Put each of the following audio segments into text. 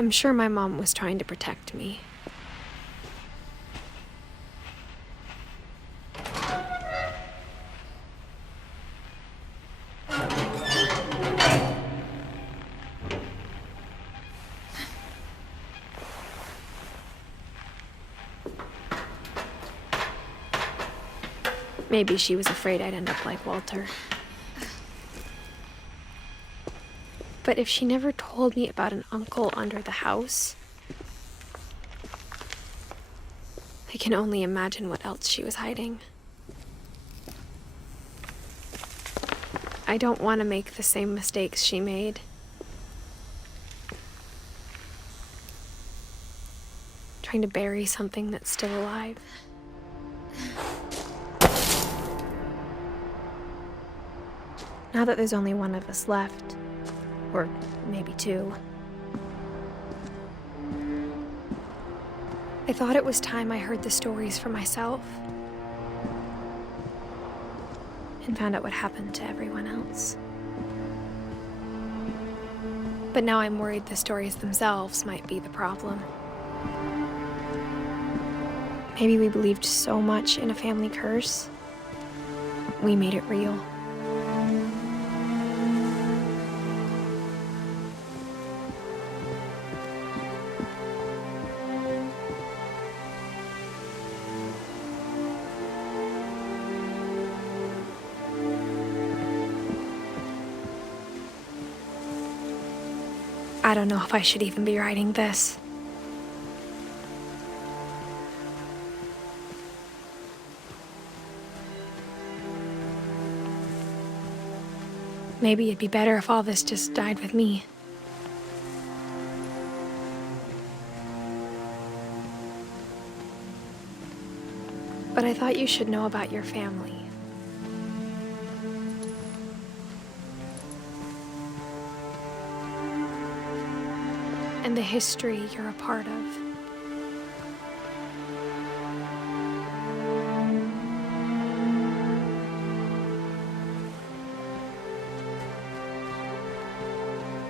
I'm sure my mom was trying to protect me. Maybe she was afraid I'd end up like Walter. But if she never told me about an uncle under the house, I can only imagine what else she was hiding. I don't want to make the same mistakes she made. Trying to bury something that's still alive. Now that there's only one of us left, or maybe two, I thought it was time I heard the stories for myself and found out what happened to everyone else. But now I'm worried the stories themselves might be the problem. Maybe we believed so much in a family curse, we made it real. I don't know if I should even be writing this. Maybe it'd be better if all this just died with me. But I thought you should know about your family. And the history you're a part of.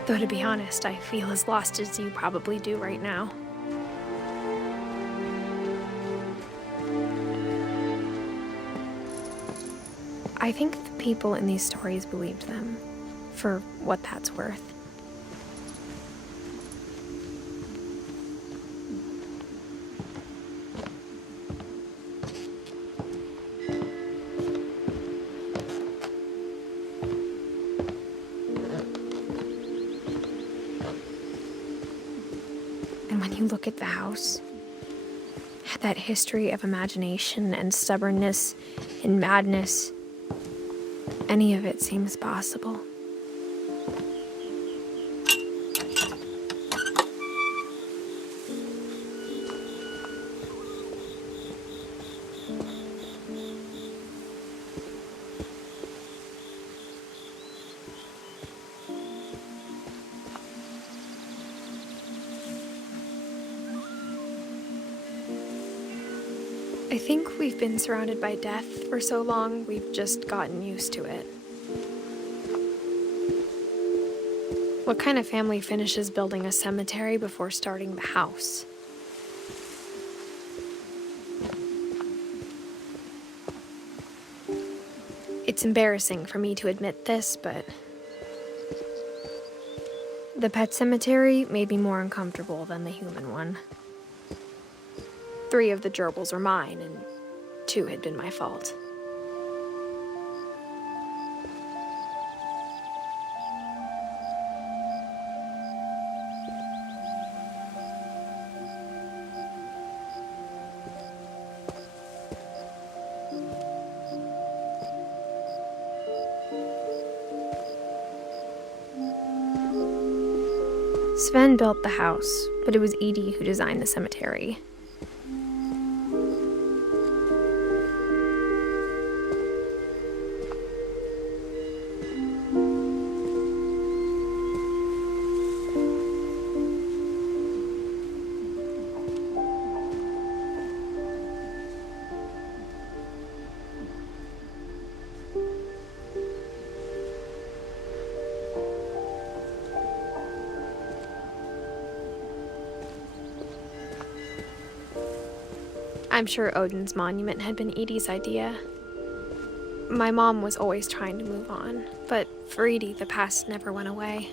Though to be honest, I feel as lost as you probably do right now. I think the people in these stories believed them, for what that's worth. And when you look at the house, that history of imagination and stubbornness and madness, any of it seems possible. I think we've been surrounded by death for so long, we've just gotten used to it. What kind of family finishes building a cemetery before starting the house? It's embarrassing for me to admit this, but the pet cemetery made me more uncomfortable than the human one. 3 of the gerbils were mine, and 2 had been my fault. Sven built the house, but it was Edie who designed the cemetery. I'm sure Odin's monument had been Edie's idea. My mom was always trying to move on, but for Edie, the past never went away.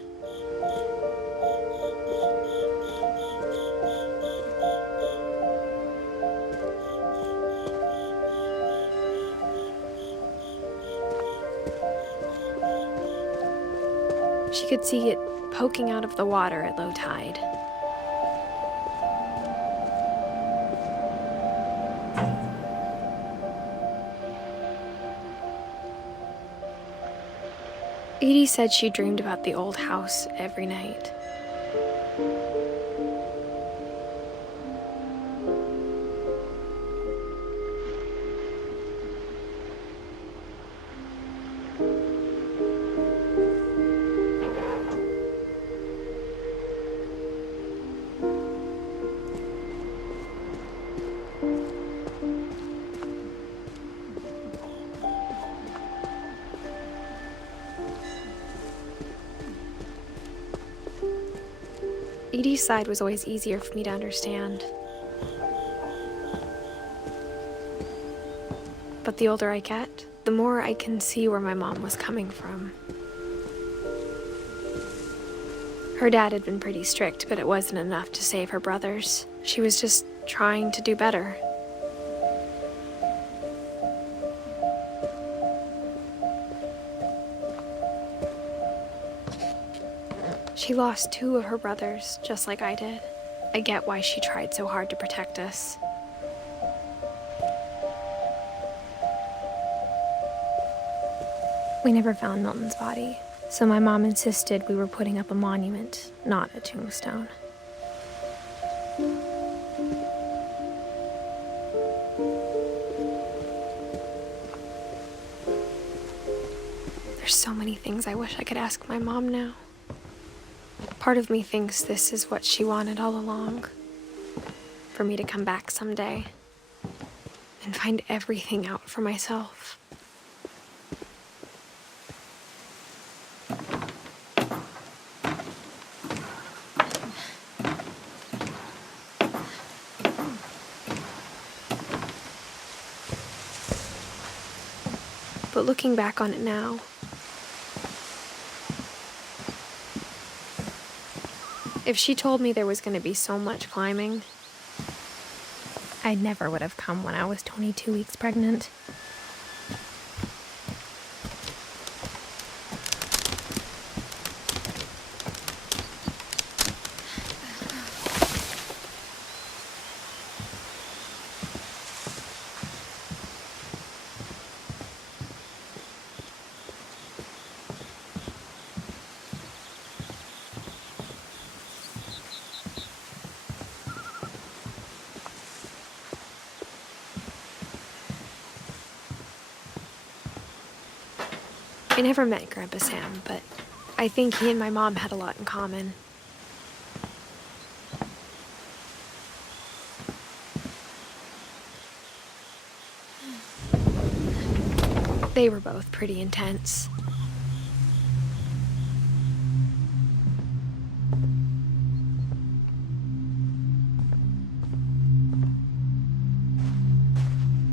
She could see it poking out of the water at low tide. Edie said she dreamed about the old house every night. Edie's side was always easier for me to understand. But the older I get, the more I can see where my mom was coming from. Her dad had been pretty strict, but it wasn't enough to save her brothers. She was just trying to do better. She lost 2 of her brothers, just like I did. I get why she tried so hard to protect us. We never found Milton's body, so my mom insisted we were putting up a monument, not a tombstone. There's so many things I wish I could ask my mom now. Part of me thinks this is what she wanted all along. For me to come back someday and find everything out for myself. But looking back on it now, if she told me there was going to be so much climbing, I never would have come when I was 22 weeks pregnant. I never met Grandpa Sam, but I think he and my mom had a lot in common. They were both pretty intense.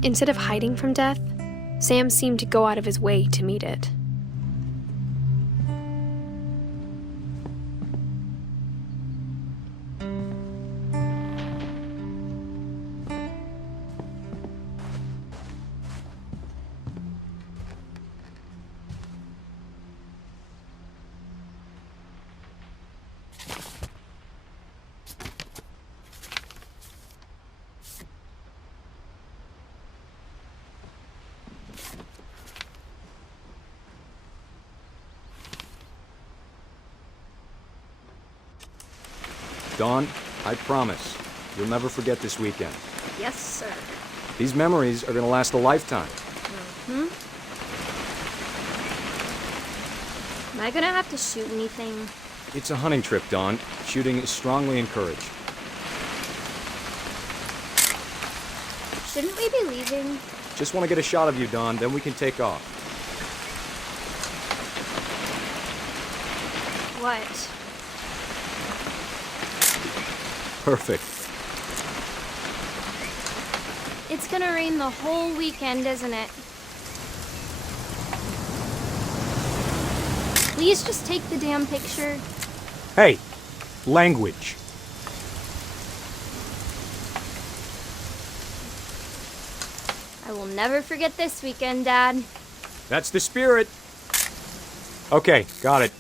Instead of hiding from death, Sam seemed to go out of his way to meet it. Dawn, I promise, you'll never forget this weekend. Yes, sir. These memories are gonna last a lifetime. Am I gonna have to shoot anything? It's a hunting trip, Dawn. Shooting is strongly encouraged. Shouldn't we be leaving? Just want to get a shot of you, Dawn, then we can take off. What? Perfect. It's gonna rain the whole weekend, isn't it? Please just take the damn picture. Hey, language. I will never forget this weekend, Dad. That's the spirit. Okay, got it.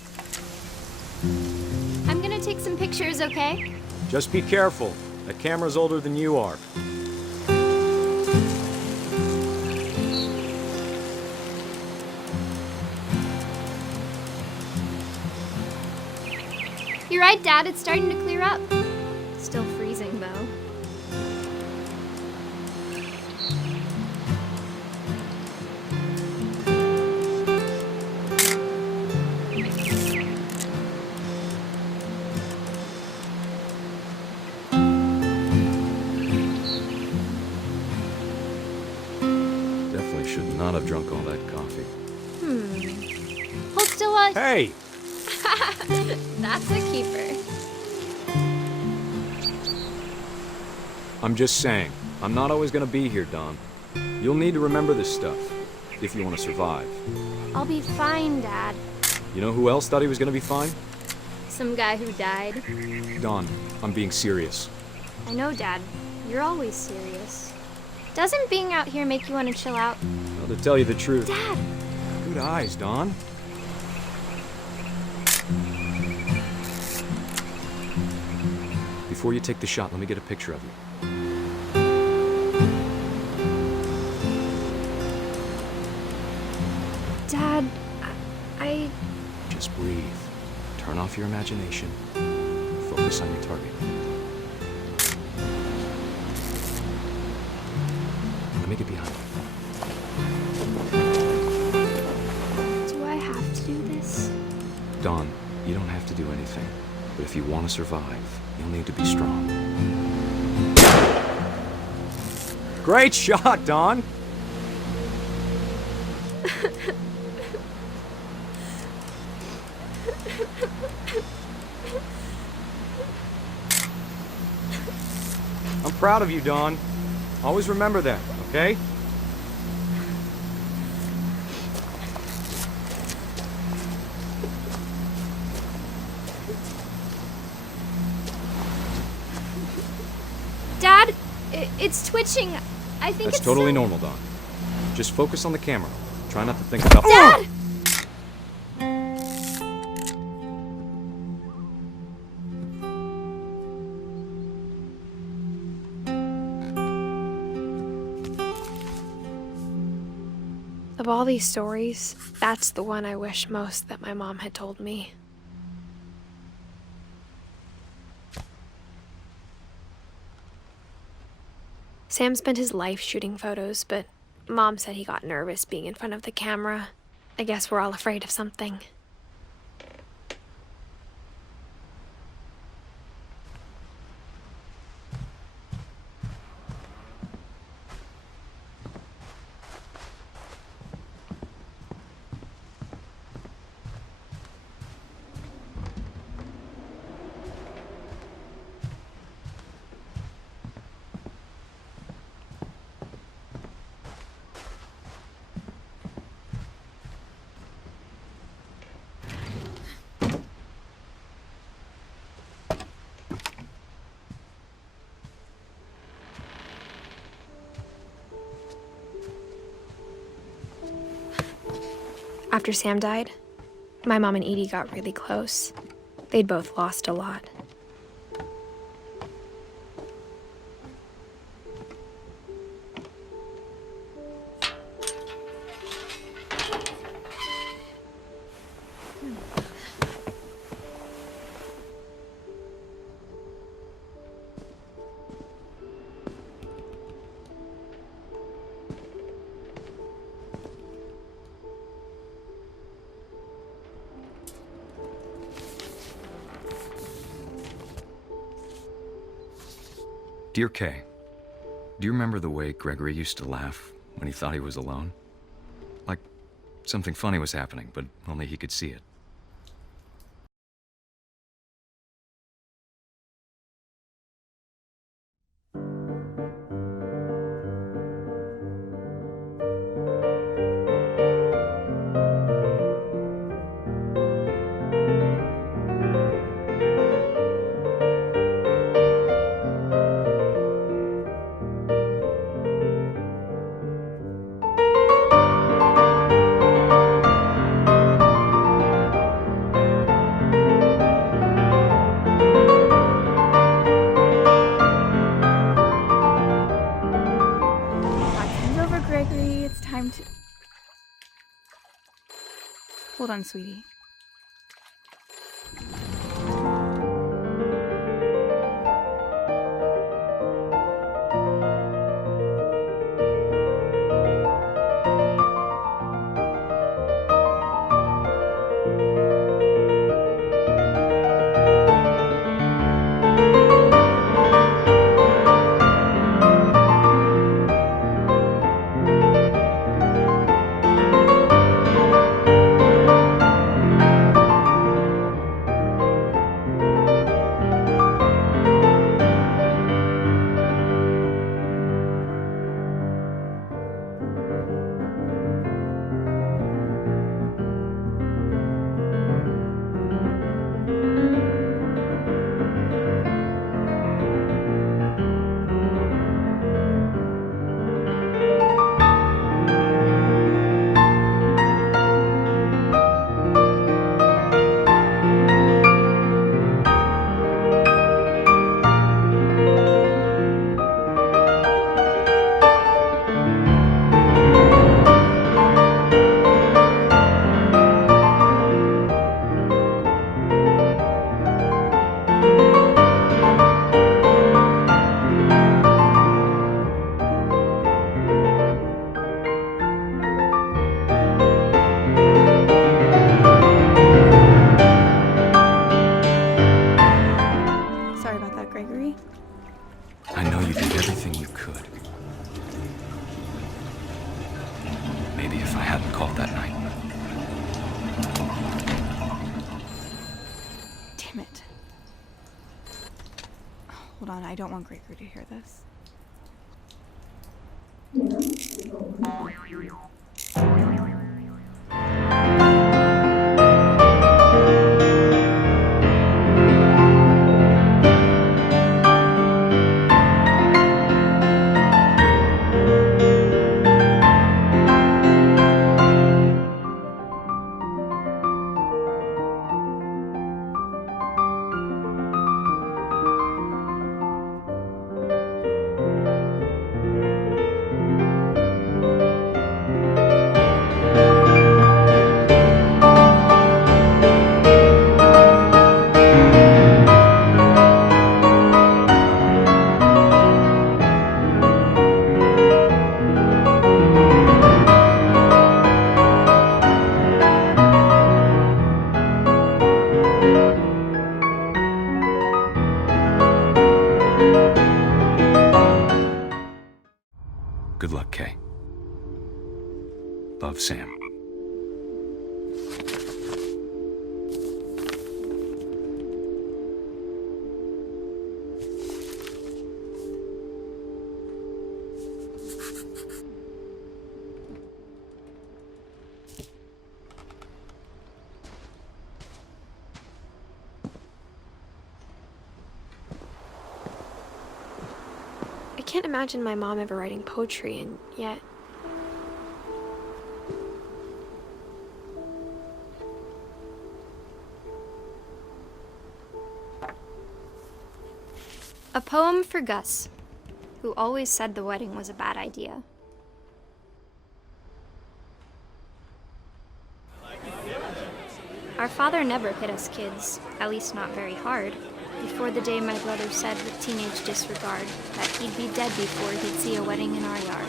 I'm gonna take some pictures, okay? Just be careful. That camera's older than you are. You're right, Dad. It's starting to clear up. Still freezing, though. Definitely should not have drunk all that coffee. Hold still while Hey! That's a keeper. I'm just saying, I'm not always gonna be here, Don. You'll need to remember this stuff, if you want to survive. I'll be fine, Dad. You know who else thought he was gonna be fine? Some guy who died. Don, I'm being serious. I know, Dad. You're always serious. Doesn't being out here make you want to chill out? Well, to tell you the truth... Dad! Good eyes, Don. Before you take the shot, let me get a picture of you. Dad, I... Just breathe. Turn off your imagination. Focus on your target. Let me get behind you. Do I have to do this? Don, you don't have to do anything. But if you want to survive, you'll need to be strong. Great shot, Don! I'm proud of you, Don. Always remember that, okay? Dad, it's twitching. I think That's it's totally so... normal, Don. Just focus on the camera. Try not to think about... Dad! Of all these stories, that's the one I wish most that my mom had told me. Sam spent his life shooting photos, but Mom said he got nervous being in front of the camera. I guess we're all afraid of something. After Sam died, my mom and Edie got really close. They'd both lost a lot. Dear Kay, do you remember the way Gregory used to laugh when he thought he was alone? Like something funny was happening, but only he could see it. Hold on, sweetie. Sorry about that, Gregory. I know you did everything you could. Maybe if I hadn't called that night. Damn it. Hold on, I don't want Gregory to hear this. Good luck, Kay. Love, Sam. I can't imagine my mom ever writing poetry, and yet... A poem for Gus, who always said the wedding was a bad idea. Our father never hit us kids, at least not very hard, before the day my brother said with teenage disregard that he'd be dead before he'd see a wedding in our yard.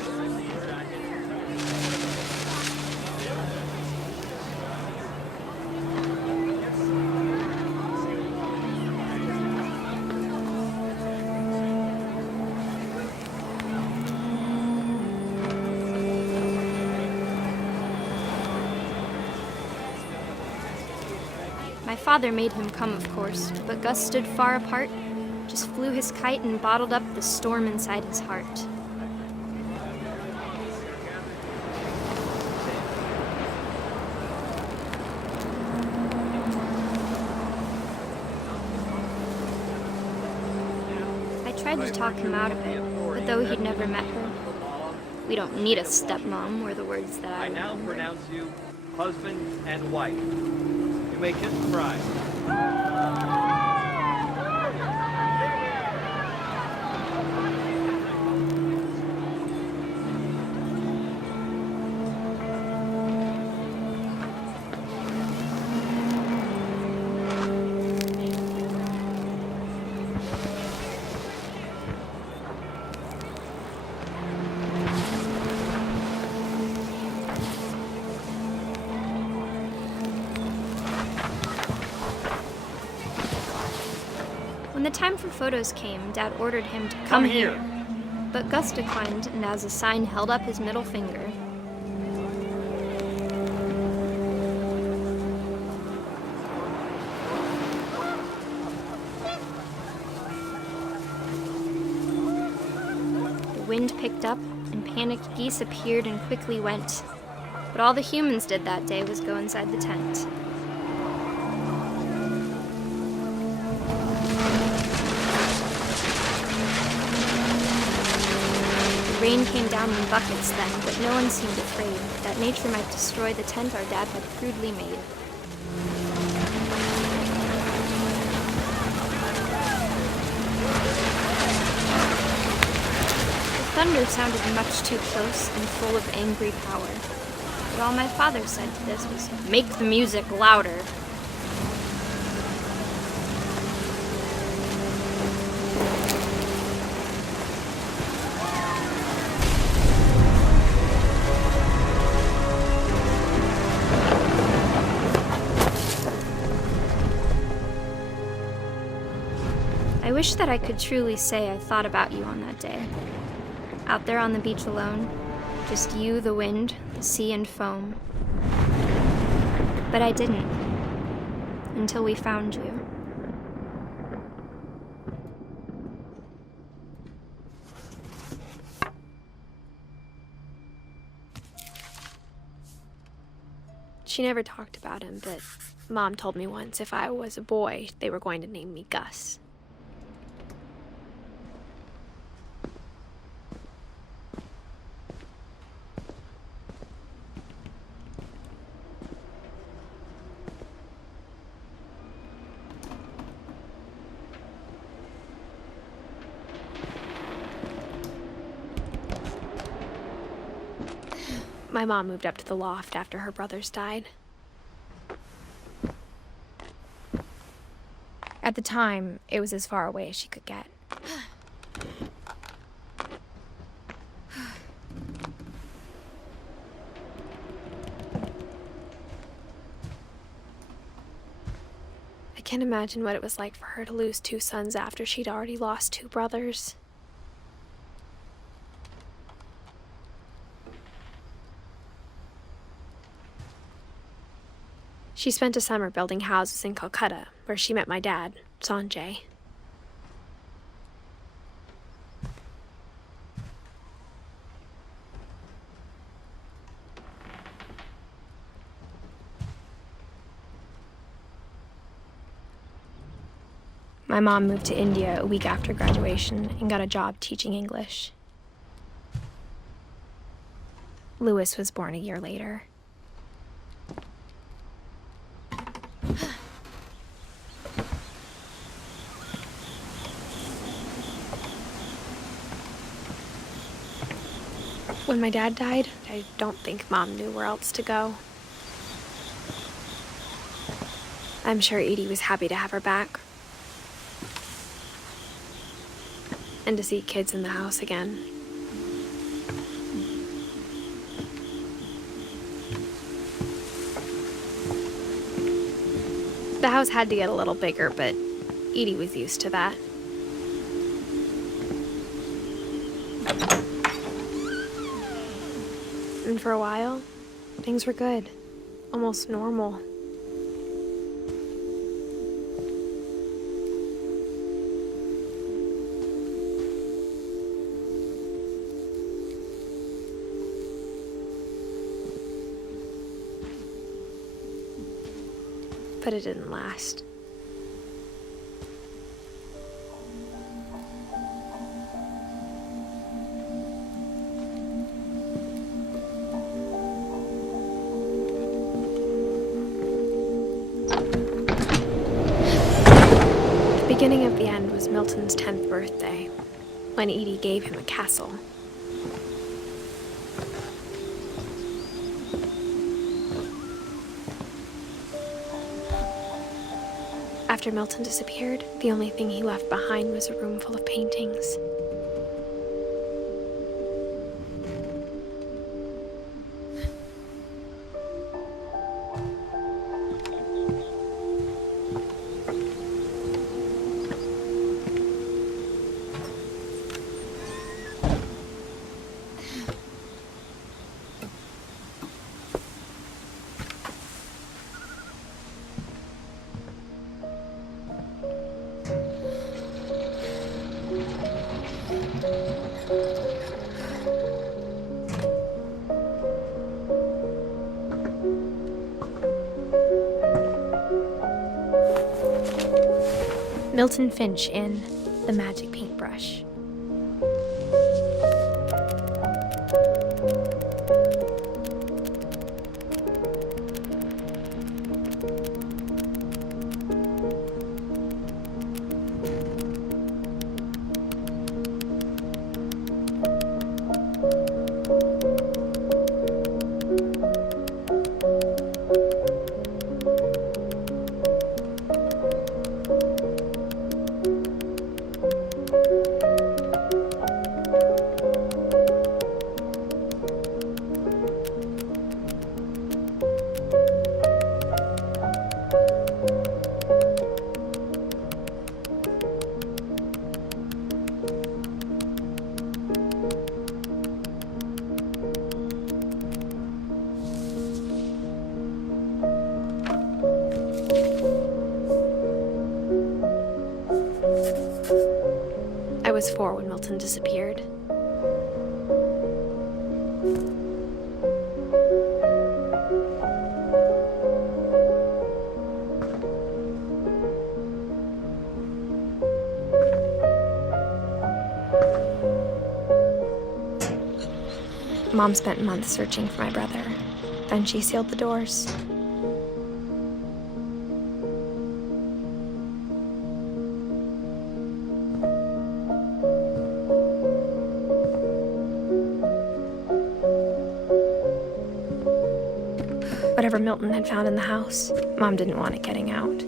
My father made him come, of course, but Gus stood far apart, just flew his kite and bottled up the storm inside his heart. I tried to talk him out of it, but though he'd never met her, "We don't need a stepmom," were the words that I now remembered. pronounce you husband and wife. You may kiss the bride. the time for photos came, Dad ordered him to Come here. But Gus declined and as a sign held up his middle finger. The wind picked up and panicked geese appeared and quickly went. But all the humans did that day was go inside the tent. Rain came down in buckets then, but no one seemed afraid that nature might destroy the tent our dad had crudely made. The thunder sounded much too close and full of angry power. But all my father said to this was, "Make the music louder." I wish that I could truly say I thought about you on that day. Out there on the beach alone, just you, the wind, the sea and foam. But I didn't, until we found you. She never talked about him, but Mom told me once if I was a boy, they were going to name me Gus. My mom moved up to the loft after her brothers died. At the time, it was as far away as she could get. I can't imagine what it was like for her to lose 2 sons after she'd already lost 2 brothers. She spent a summer building houses in Calcutta, where she met my dad, Sanjay. My mom moved to India a week after graduation and got a job teaching English. Louis was born a year later. When my dad died, I don't think Mom knew where else to go. I'm sure Edie was happy to have her back. And to see kids in the house again. The house had to get a little bigger, but Edie was used to that. And for a while, things were good. Almost normal. But it didn't last. The beginning of the end was Milton's 10th birthday, when Edie gave him a castle. After Milton disappeared, the only thing he left behind was a room full of paintings. Milton Finch in The Magic Paintbrush. I was 4 when Milton disappeared. Mom spent months searching for my brother. Then she sealed the doors. Whatever Milton had found in the house, Mom didn't want it getting out.